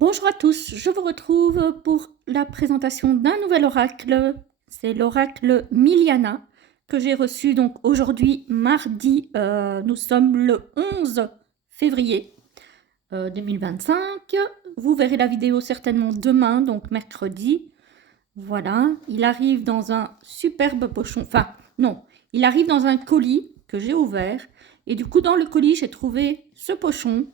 Bonjour à tous, je vous retrouve pour la présentation d'un nouvel oracle. C'est l'oracle Miliana que j'ai reçu donc aujourd'hui mardi. Nous sommes le 11 février 2025. Vous verrez la vidéo certainement demain, donc mercredi. Voilà, il arrive dans un superbe pochon. Enfin, non, il arrive dans un colis que j'ai ouvert. Et du coup, dans le colis, j'ai trouvé ce pochon.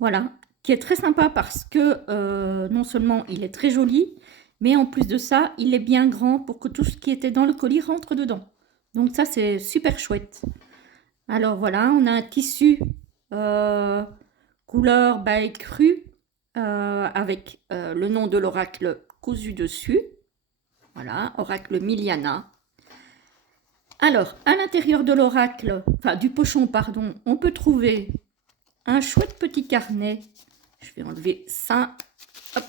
Voilà, qui est très sympa parce que non seulement il est très joli, mais en plus de ça, il est bien grand pour que tout ce qui était dans le colis rentre dedans. Donc ça, c'est super chouette. Alors voilà, on a un tissu euh, couleur baille crue avec le nom de l'oracle cousu dessus. Voilà, oracle Miliana. Alors, à l'intérieur de l'oracle, enfin du pochon, pardon, on peut trouver un chouette petit carnet. Je vais enlever ça. Hop.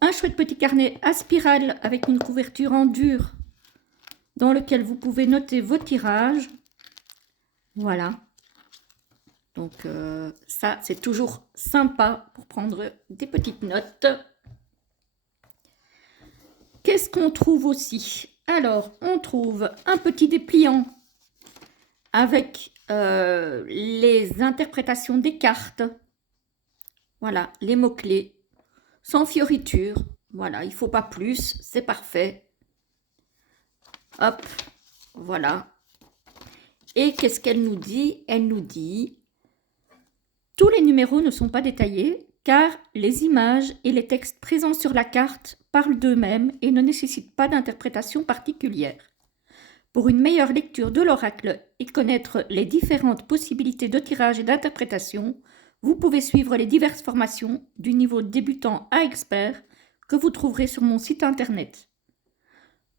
Un chouette petit carnet à spirale avec une couverture en dur dans lequel vous pouvez noter vos tirages. Voilà. Donc ça, c'est toujours sympa pour prendre des petites notes. Qu'est-ce qu'on trouve aussi? Alors, on trouve un petit dépliant avec les interprétations des cartes. Voilà, les mots-clés. Sans fioriture. Voilà, il ne faut pas plus, c'est parfait. Hop, voilà. Et qu'est-ce qu'elle nous dit? Elle nous dit tous les numéros ne sont pas détaillés car les images et les textes présents sur la carte parlent d'eux-mêmes et ne nécessitent pas d'interprétation particulière. Pour une meilleure lecture de l'oracle et connaître les différentes possibilités de tirage et d'interprétation, vous pouvez suivre les diverses formations du niveau débutant à expert que vous trouverez sur mon site internet.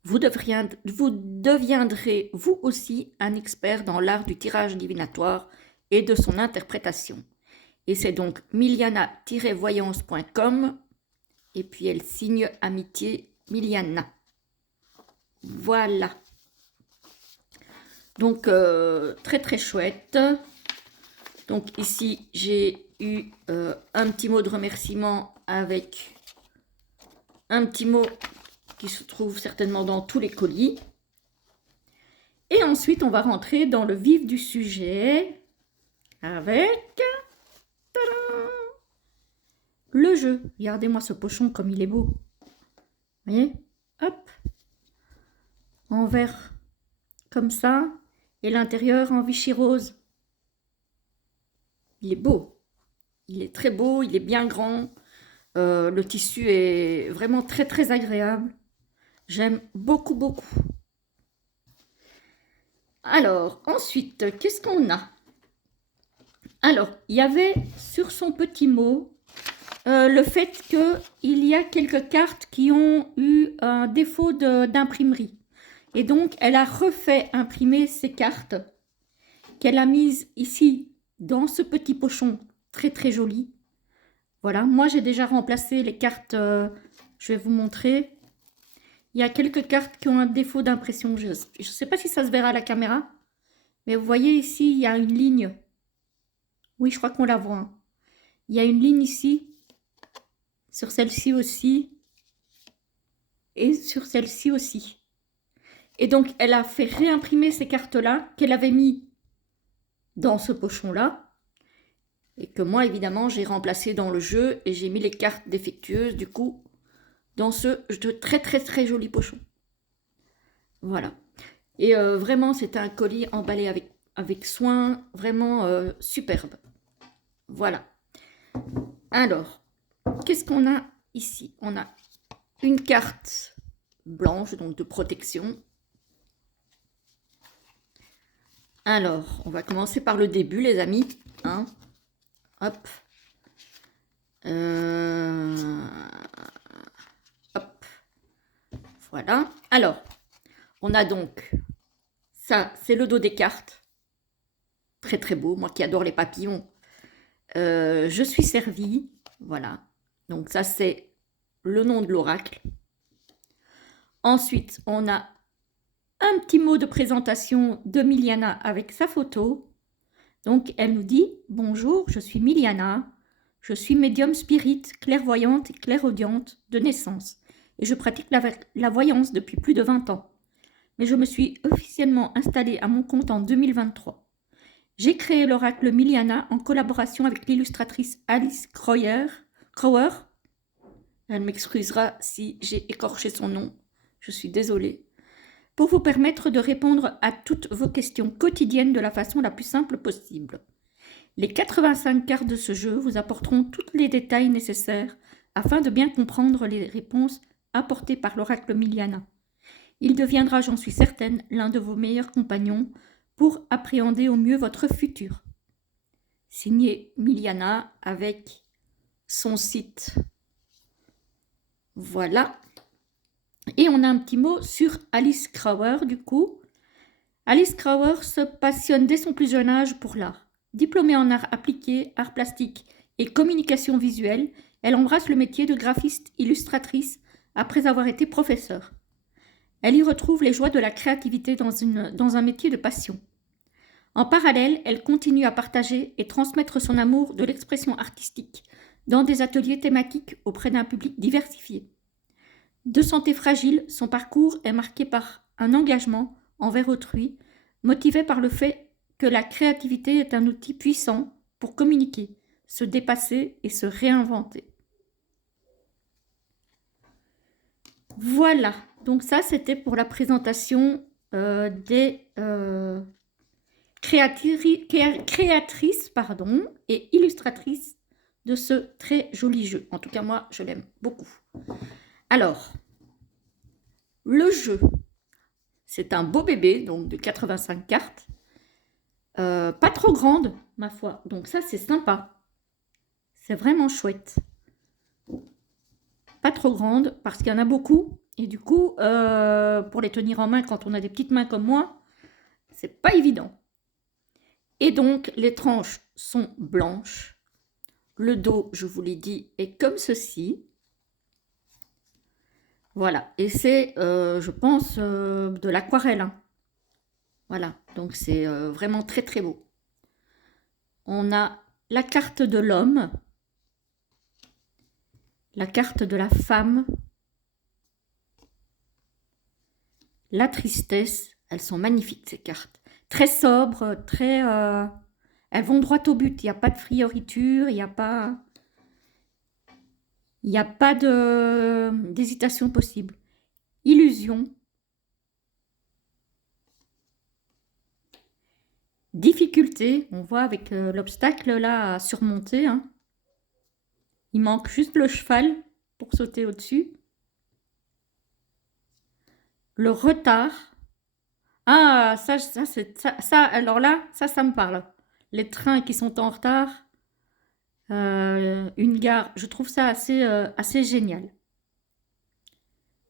Vous deviendrez vous aussi un expert dans l'art du tirage divinatoire et de son interprétation. Et c'est donc miliana-voyance.com et puis elle signe amitié Miliana. Voilà. Donc très très chouette. Donc ici j'ai eu un petit mot de remerciement avec un petit mot qui se trouve certainement dans tous les colis. Et ensuite on va rentrer dans le vif du sujet avec le jeu. Regardez-moi ce pochon comme il est beau. Vous voyez? Hop. En vert comme ça. Et l'intérieur en Vichy rose. Il est beau. Il est très beau, il est bien grand. Le tissu est vraiment très très agréable. J'aime beaucoup beaucoup. Alors, ensuite, qu'est-ce qu'on a? Alors, il y avait sur son petit mot le fait qu'il y a quelques cartes qui ont eu un défaut d'imprimerie. Et donc, elle a refait imprimer ces cartes qu'elle a mises ici dans ce petit pochon très très joli. Voilà, moi j'ai déjà remplacé les cartes, je vais vous montrer. Il y a quelques cartes qui ont un défaut d'impression. Je ne sais pas si ça se verra à la caméra, mais vous voyez ici, il y a une ligne. Oui, je crois qu'on la voit. Hein. Il y a une ligne ici, sur celle-ci aussi, et sur celle-ci aussi. Et donc, elle a fait réimprimer ces cartes-là qu'elle avait mis dans ce pochon-là. Et que moi, évidemment, j'ai remplacé dans le jeu et j'ai mis les cartes défectueuses, du coup, dans ce très très très joli pochon. Voilà. Et vraiment, c'est un colis emballé avec soin, vraiment superbe. Voilà. Alors, qu'est-ce qu'on a ici? On a une carte blanche, donc de protection. Alors, on va commencer par le début, les amis. Hein? Hop. Hop. Voilà. Alors, on a donc ça, c'est le dos des cartes. Très très beau, moi qui adore les papillons. Je suis servie. Voilà. Donc ça, c'est le nom de l'oracle. Ensuite, on a un petit mot de présentation de Miliana avec sa photo. Donc, elle nous dit « Bonjour, je suis Miliana. Je suis médium spirit, clairvoyante et clairaudiente de naissance, et je pratique la voyance depuis plus de 20 ans. Mais je me suis officiellement installée à mon compte en 2023. J'ai créé l'oracle Miliana en collaboration avec l'illustratrice Alice Crower. Elle m'excusera si j'ai écorché son nom, je suis désolée. Pour vous permettre de répondre à toutes vos questions quotidiennes de la façon la plus simple possible. Les 85 cartes de ce jeu vous apporteront tous les détails nécessaires afin de bien comprendre les réponses apportées par l'oracle Miliana. Il deviendra, j'en suis certaine, l'un de vos meilleurs compagnons pour appréhender au mieux votre futur. Signé Miliana avec son site. Voilà. Et on a un petit mot sur Alice Crower, du coup. Alice Crower se passionne dès son plus jeune âge pour l'art. Diplômée en art appliqué, art plastique et communication visuelle, elle embrasse le métier de graphiste illustratrice après avoir été professeure. Elle y retrouve les joies de la créativité dans un métier de passion. En parallèle, elle continue à partager et transmettre son amour de l'expression artistique dans des ateliers thématiques auprès d'un public diversifié. De santé fragile, son parcours est marqué par un engagement envers autrui, motivé par le fait que la créativité est un outil puissant pour communiquer, se dépasser et se réinventer. Voilà, donc ça c'était pour la présentation des créatrices et illustratrices de ce très joli jeu. En tout cas, moi, je l'aime beaucoup. Alors, le jeu, c'est un beau bébé, donc de 85 cartes. Pas trop grande, ma foi. Donc ça, c'est sympa. C'est vraiment chouette. Pas trop grande, parce qu'il y en a beaucoup. Et du coup, pour les tenir en main, quand on a des petites mains comme moi, c'est pas évident. Et donc, les tranches sont blanches. Le dos, je vous l'ai dit, est comme ceci. Voilà. Et c'est, je pense, de l'aquarelle. Hein. Voilà. Donc, c'est vraiment très, très beau. On a la carte de l'homme, la carte de la femme, la tristesse. Elles sont magnifiques, ces cartes. Très sobres, très... elles vont droit au but. Il n'y a pas de frioriture, il n'y a pas... Il n'y a pas d'hésitation possible. Illusion. Difficulté. On voit avec l'obstacle là à surmonter. Hein. Il manque juste le cheval pour sauter au-dessus. Le retard. Ah, alors là, ça me parle. Les trains qui sont en retard. Une gare. Je trouve ça assez génial.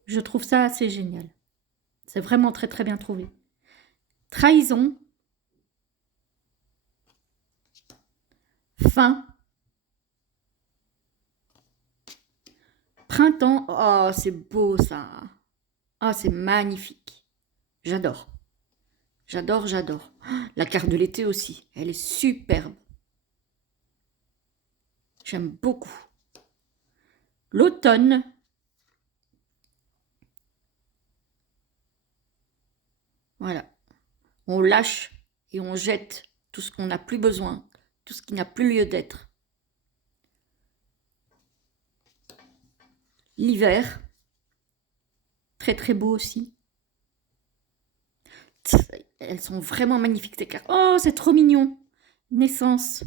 Je trouve ça assez génial. C'est vraiment très très bien trouvé. Trahison. Fin. Printemps. Oh, c'est beau ça. Ah, c'est magnifique. J'adore. J'adore, j'adore. La carte de l'été aussi. Elle est superbe. J'aime beaucoup. L'automne. Voilà. On lâche et on jette tout ce qu'on n'a plus besoin, tout ce qui n'a plus lieu d'être. L'hiver. Très très beau aussi. Elles sont vraiment magnifiques ces cartes. Oh, c'est trop mignon. Naissance.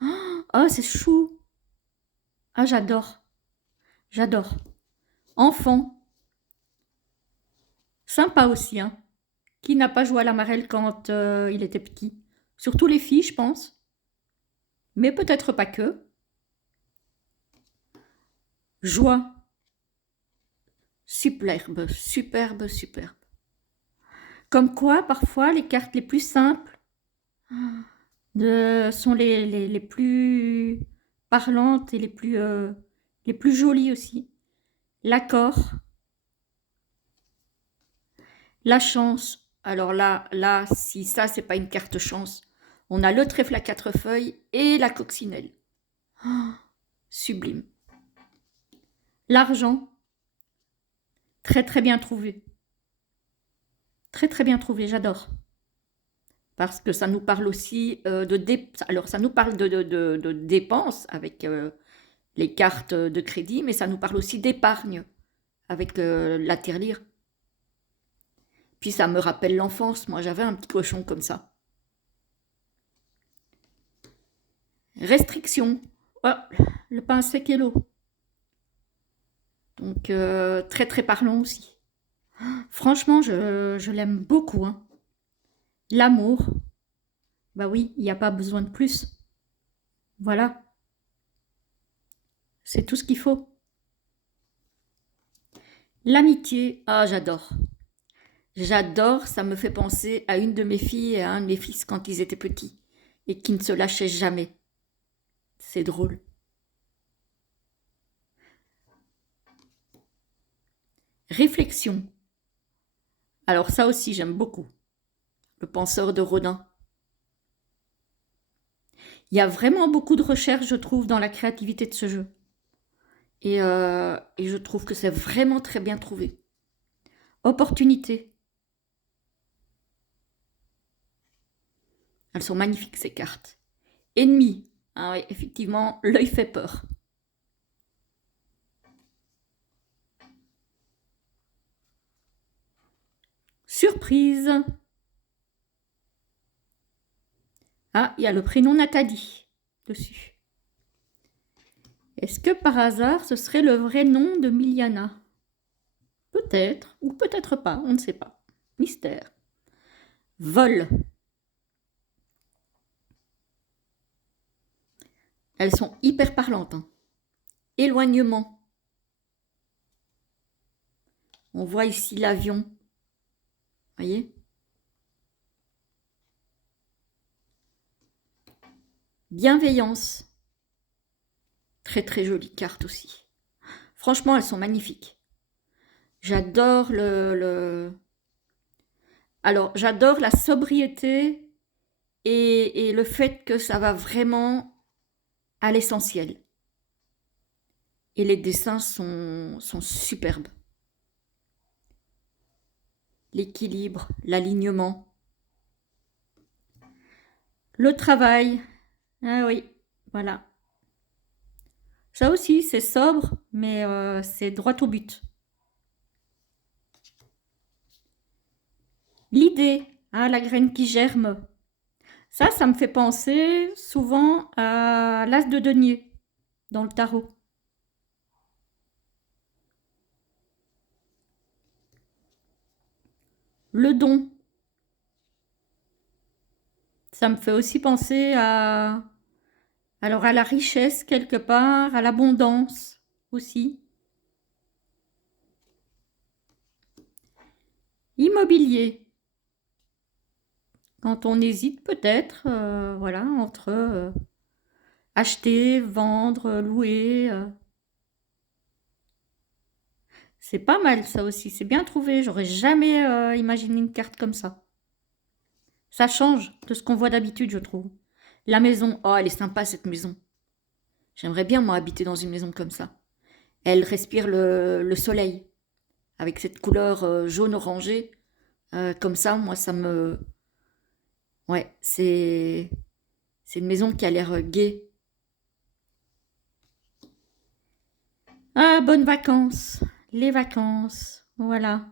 Oh, c'est chou. Ah, j'adore. J'adore. Enfant. Sympa aussi, hein. Qui n'a pas joué à la marelle quand il était petit? Surtout les filles, je pense. Mais peut-être pas que. Joie. Superbe, superbe, superbe. Comme quoi, parfois, les cartes les plus simples sont les plus parlantes et les plus jolies aussi. L'accord. La chance. Alors là, si ça, c'est pas une carte chance, on a le trèfle à 4 feuilles et la coccinelle. Oh, sublime. L'argent, très très bien trouvé. Très très bien trouvé, j'adore. Parce que ça nous parle aussi alors ça nous parle de dépenses avec les cartes de crédit, mais ça nous parle aussi d'épargne avec la tirelire. Puis ça me rappelle l'enfance, moi j'avais un petit cochon comme ça. Restriction, oh, le pain sec et l'eau. Donc très très parlant aussi. Franchement, je l'aime beaucoup, hein. L'amour, bah oui, il n'y a pas besoin de plus. Voilà, c'est tout ce qu'il faut. L'amitié, ah j'adore. J'adore, ça me fait penser à une de mes filles et à un de mes fils quand ils étaient petits et qui ne se lâchaient jamais. C'est drôle. Réflexion. Alors ça aussi j'aime beaucoup. Le penseur de Rodin. Il y a vraiment beaucoup de recherche, je trouve, dans la créativité de ce jeu. Et je trouve que c'est vraiment très bien trouvé. Opportunité. Elles sont magnifiques ces cartes. Ennemi. Ah oui, effectivement, l'œil fait peur. Surprise. Ah, il y a le prénom Nathalie dessus. Est-ce que par hasard ce serait le vrai nom de Miliana? Peut-être, ou peut-être pas, on ne sait pas. Mystère. Vol. Elles sont hyper parlantes, hein. Éloignement. On voit ici l'avion. Voyez? Bienveillance. Très très jolie carte aussi. Franchement, elles sont magnifiques. J'adore Alors, j'adore la sobriété et le fait que ça va vraiment à l'essentiel. Et les dessins sont superbes. L'équilibre, l'alignement. Le travail. Ah oui, voilà. Ça aussi, c'est sobre, mais c'est droit au but. L'idée, ah, la graine qui germe. Ça me fait penser souvent à l'as de denier dans le tarot. Le don, ça me fait aussi penser alors à la richesse quelque part, à l'abondance aussi. Immobilier, quand on hésite peut-être, voilà, entre acheter, vendre, louer. C'est pas mal ça aussi, c'est bien trouvé. J'aurais jamais imaginé une carte comme ça. Ça change de ce qu'on voit d'habitude, je trouve. La maison, oh, elle est sympa cette maison. J'aimerais bien, moi, habiter dans une maison comme ça. Elle respire le soleil, avec cette couleur jaune-orangé. Comme ça, moi, ça me... Ouais, c'est une maison qui a l'air gaie. Ah, bonnes vacances. Les vacances, voilà.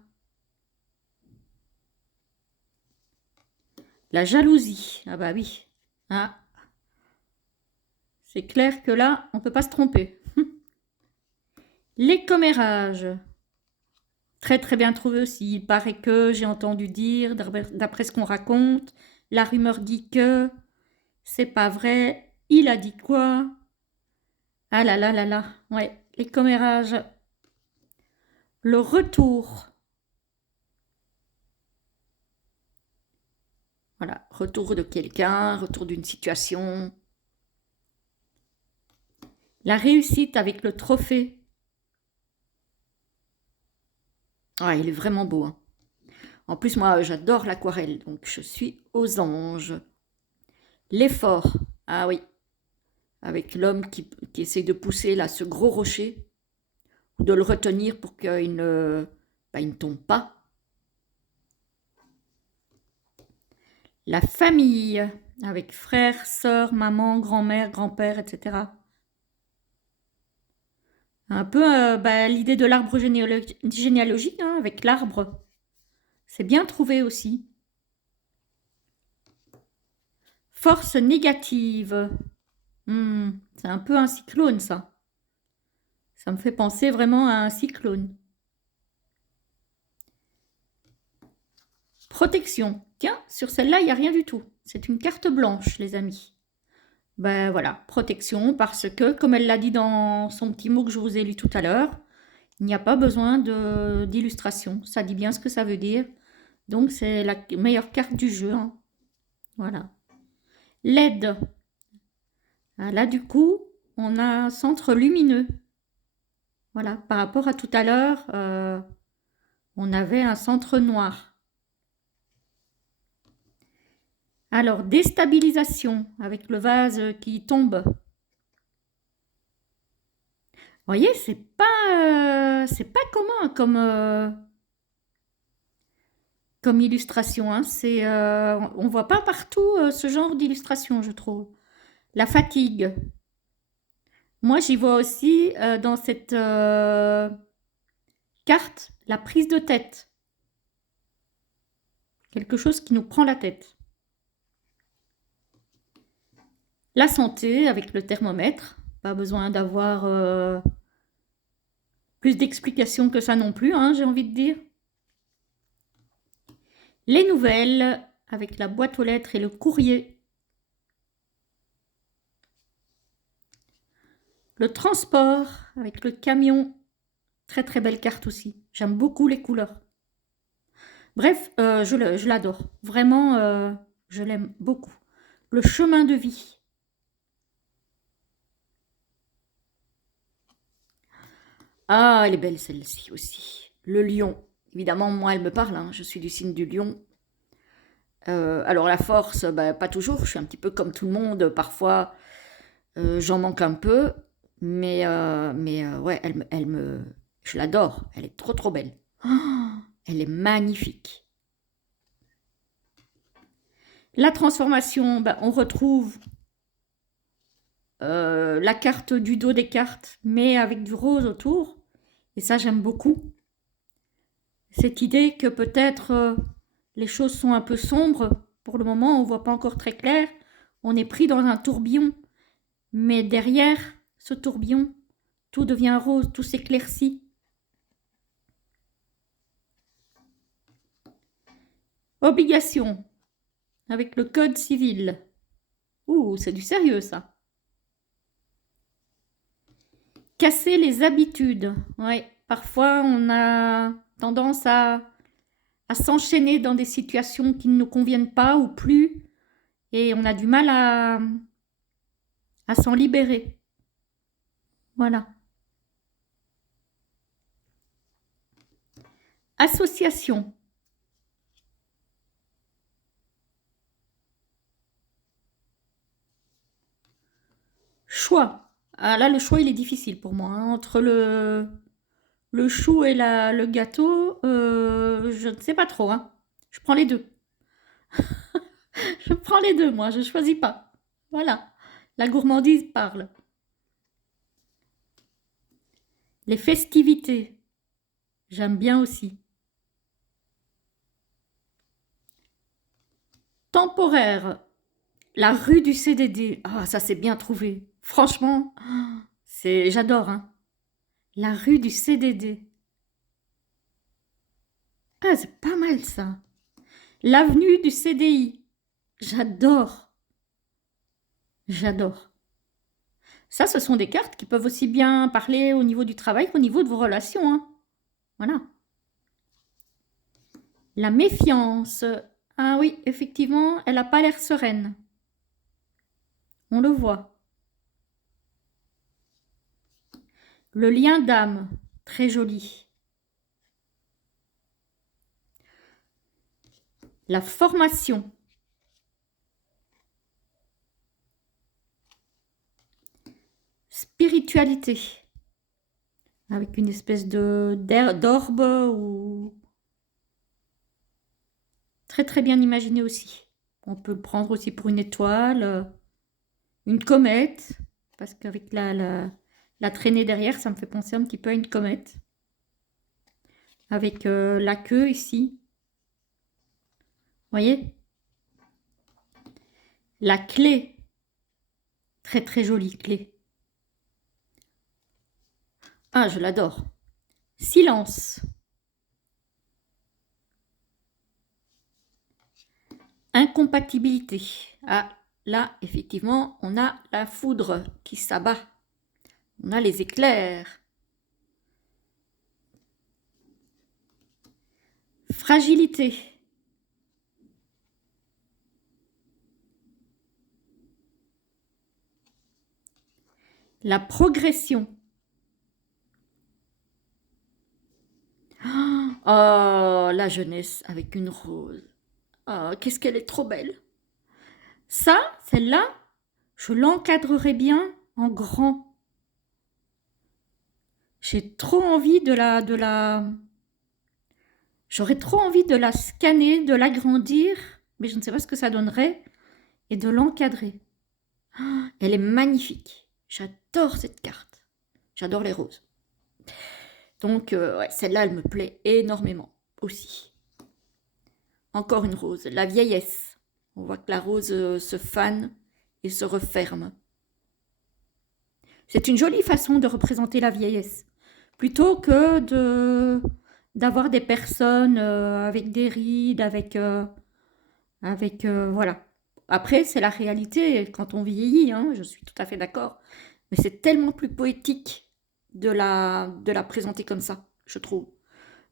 La jalousie, ah bah oui. Ah, c'est clair que là, on ne peut pas se tromper. Les commérages. Très très bien trouvé aussi. Il paraît que j'ai entendu dire, d'après ce qu'on raconte, la rumeur dit que c'est pas vrai. Il a dit quoi? Ah là là là là. Ouais, les commérages. Le retour. Voilà, retour de quelqu'un, retour d'une situation. La réussite avec le trophée. Ah, il est vraiment beau, hein. En plus, moi, j'adore l'aquarelle, donc je suis aux anges. L'effort. Ah oui. avec l'homme qui essaie de pousser là, ce gros rocher, ou de le retenir pour il ne tombe pas. La famille, avec frères, sœurs, maman, grand-mère, grand-père, etc. Un peu l'idée de l'arbre généalogique, hein, avec l'arbre. C'est bien trouvé aussi. Force négative. C'est un peu un cyclone, ça. Ça me fait penser vraiment à un cyclone. Protection. Tiens, sur celle-là, il n'y a rien du tout. C'est une carte blanche, les amis. Ben voilà, protection, parce que, comme elle l'a dit dans son petit mot que je vous ai lu tout à l'heure, il n'y a pas besoin d'illustration. Ça dit bien ce que ça veut dire. Donc, c'est la meilleure carte du jeu, hein. Voilà. LED. Ah, là, du coup, on a un centre lumineux. Voilà, par rapport à tout à l'heure, on avait un centre noir. Alors, déstabilisation, avec le vase qui tombe. Vous voyez, c'est pas commun comme illustration, hein. On voit pas partout ce genre d'illustration, je trouve. La fatigue. Moi, j'y vois aussi dans cette carte la prise de tête. Quelque chose qui nous prend la tête. La santé avec le thermomètre. Pas besoin d'avoir plus d'explications que ça non plus, hein, j'ai envie de dire. Les nouvelles avec la boîte aux lettres et le courrier. Le transport avec le camion. Très très belle carte aussi. J'aime beaucoup les couleurs. Bref, je l'adore. Vraiment, je l'aime beaucoup. Le chemin de vie. Ah, elle est belle celle-ci aussi. Le lion. Évidemment, moi, elle me parle, hein. Je suis du signe du lion. Alors la force, pas toujours. Je suis un petit peu comme tout le monde. Parfois, j'en manque un peu. Mais ouais, je l'adore. Elle est trop trop belle. Oh, elle est magnifique. La transformation, on retrouve la carte du dos des cartes, mais avec du rose autour. Et ça, j'aime beaucoup. Cette idée que peut-être les choses sont un peu sombres. Pour le moment, on ne voit pas encore très clair. On est pris dans un tourbillon. Mais derrière ce tourbillon, tout devient rose, tout s'éclaircit. Obligation, avec le code civil. Ouh, c'est du sérieux ça. Casser les habitudes. Ouais, parfois on a tendance à s'enchaîner dans des situations qui ne nous conviennent pas ou plus. Et on a du mal à s'en libérer. Voilà. Association. Choix. Ah là, le choix, il est difficile pour moi, hein. Entre le chou et le gâteau, je ne sais pas trop, hein. Je prends les deux. Je prends les deux, moi, je ne choisis pas. Voilà. La gourmandise parle. Les festivités. J'aime bien aussi. Temporaire. La rue du CDD. Ah, ça c'est bien trouvé. Franchement, j'adore, hein. La rue du CDD. Ah, c'est pas mal ça. L'avenue du CDI. J'adore. J'adore. Ça, ce sont des cartes qui peuvent aussi bien parler au niveau du travail qu'au niveau de vos relations, hein. Voilà. La méfiance. Ah oui, effectivement, elle n'a pas l'air sereine. On le voit. Le lien d'âme. Très joli. La formation. spiritualité. Avec une espèce d'orbe ou... Très très bien imaginé aussi. On peut le prendre aussi pour une étoile, une comète, parce qu'avec la traînée derrière, ça me fait penser un petit peu à une comète. Avec la queue ici. Vous voyez? La clé. Très très jolie clé. Ah, je l'adore. Silence. Incompatibilité. Ah, là, effectivement, on a la foudre qui s'abat. On a les éclairs. Fragilité. La progression. Oh, la jeunesse avec une rose. Oh, qu'est-ce qu'elle est trop belle. Ça, celle-là, je l'encadrerai bien en grand. J'ai trop envie J'aurais trop envie de la scanner, de l'agrandir, mais je ne sais pas ce que ça donnerait, et de l'encadrer. Oh, elle est magnifique. J'adore cette carte. J'adore les roses. Donc, ouais, celle-là, elle me plaît énormément aussi. Encore une rose, la vieillesse. On voit que la rose se fane et se referme. C'est une jolie façon de représenter la vieillesse. Plutôt que d'avoir des personnes avec des rides, voilà. Après, c'est la réalité quand on vieillit, hein, je suis tout à fait d'accord. Mais c'est tellement plus poétique de la présenter comme ça, je trouve.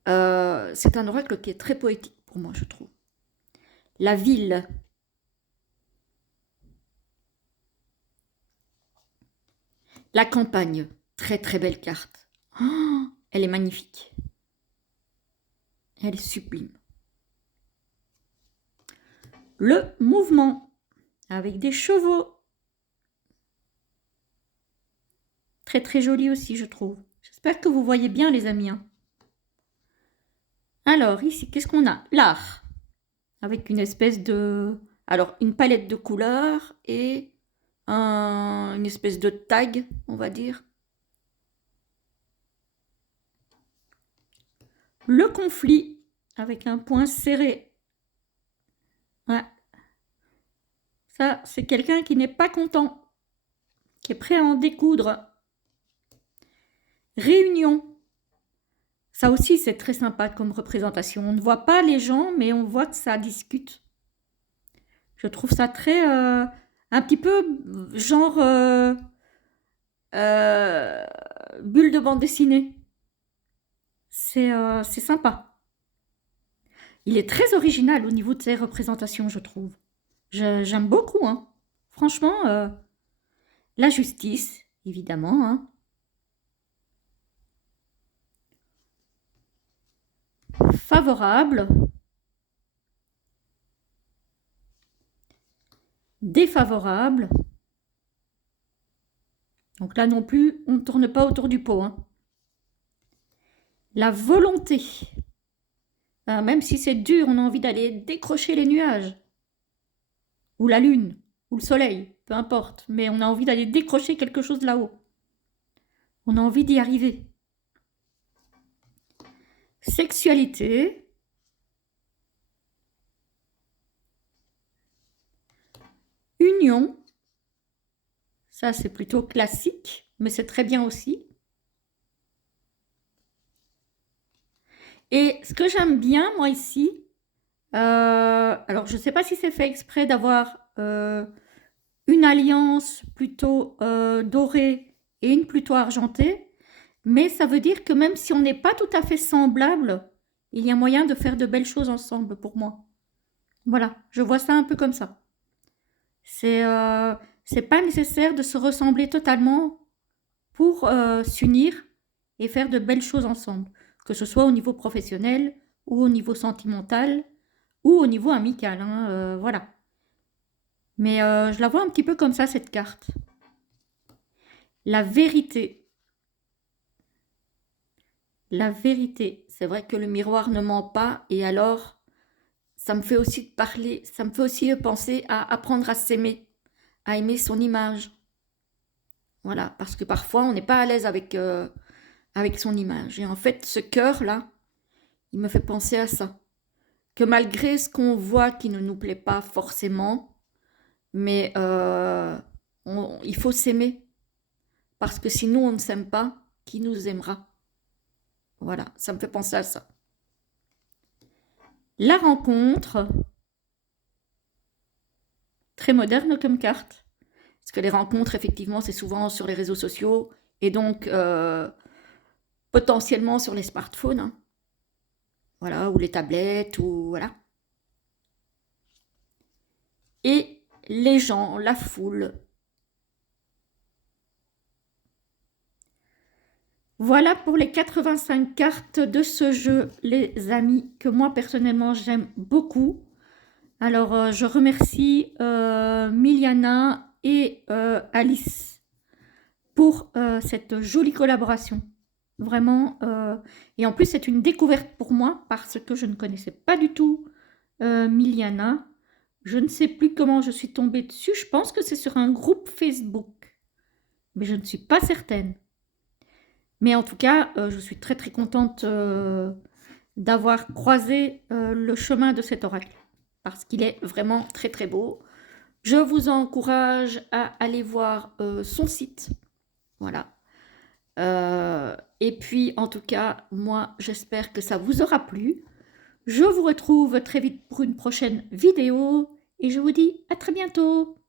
C'est un oracle qui est très poétique pour moi, je trouve. La ville. La campagne. Très très belle carte. Oh, elle est magnifique. Elle est sublime. Le mouvement. Avec des chevaux. Très très joli aussi, je trouve. J'espère que vous voyez bien, les amis. Hein. Alors, ici, qu'est-ce qu'on a? L'art. Avec une espèce de... Alors, une palette de couleurs et une espèce de tag, on va dire. Le conflit, avec un point serré. Ouais. Ça, c'est quelqu'un qui n'est pas content, qui est prêt à en découdre. Réunion. Ça aussi, c'est très sympa comme représentation. On ne voit pas les gens, mais on voit que ça discute. Je trouve ça très... un petit peu genre... bulle de bande dessinée. C'est sympa. Il est très original au niveau de ses représentations, je trouve. J'aime beaucoup. Hein. Franchement, la justice, évidemment. Hein. Favorable. Défavorable. Donc là non plus, on ne tourne pas autour du pot. Hein. La volonté. Même si c'est dur, on a envie d'aller décrocher les nuages. Ou la lune, ou le soleil, peu importe. Mais on a envie d'aller décrocher quelque chose là-haut. On a envie d'y arriver. Sexualité. Union. Ça, c'est plutôt classique, mais c'est très bien aussi. Et ce que j'aime bien, moi, ici, alors je ne sais pas si c'est fait exprès d'avoir une alliance plutôt dorée et une plutôt argentée, mais ça veut dire que même si on n'est pas tout à fait semblable, il y a moyen de faire de belles choses ensemble pour moi. Voilà, je vois ça un peu comme ça. C'est pas nécessaire de se ressembler totalement pour s'unir et faire de belles choses ensemble, que ce soit au niveau professionnel ou au niveau sentimental ou au niveau amical. Hein, voilà. Mais je la vois un petit peu comme ça, cette carte. La vérité. La vérité. C'est vrai que le miroir ne ment pas et alors ça me fait aussi parler, ça me fait aussi penser à apprendre à s'aimer, à aimer son image. Voilà, parce que parfois on n'est pas à l'aise avec son image. Et en fait, ce cœur-là, il me fait penser à ça. Que malgré ce qu'on voit qui ne nous plaît pas forcément, mais il faut s'aimer. Parce que sinon on ne s'aime pas, qui nous aimera? Voilà, ça me fait penser à ça. La rencontre, très moderne comme carte. Parce que les rencontres, effectivement, c'est souvent sur les réseaux sociaux et donc potentiellement sur les smartphones, hein. Voilà, ou les tablettes, ou voilà. Et les gens, la foule. Voilà pour les 85 cartes de ce jeu, les amis, que moi personnellement j'aime beaucoup. Alors je remercie Miliana et Alice pour cette jolie collaboration. Vraiment. Et en plus, c'est une découverte pour moi parce que je ne connaissais pas du tout Miliana. Je ne sais plus comment je suis tombée dessus. Je pense que c'est sur un groupe Facebook. Mais je ne suis pas certaine. Mais en tout cas, je suis très très contente d'avoir croisé le chemin de cet oracle. Parce qu'il est vraiment très très beau. Je vous encourage à aller voir son site. Voilà. Et puis, en tout cas, moi, j'espère que ça vous aura plu. Je vous retrouve très vite pour une prochaine vidéo et je vous dis à très bientôt.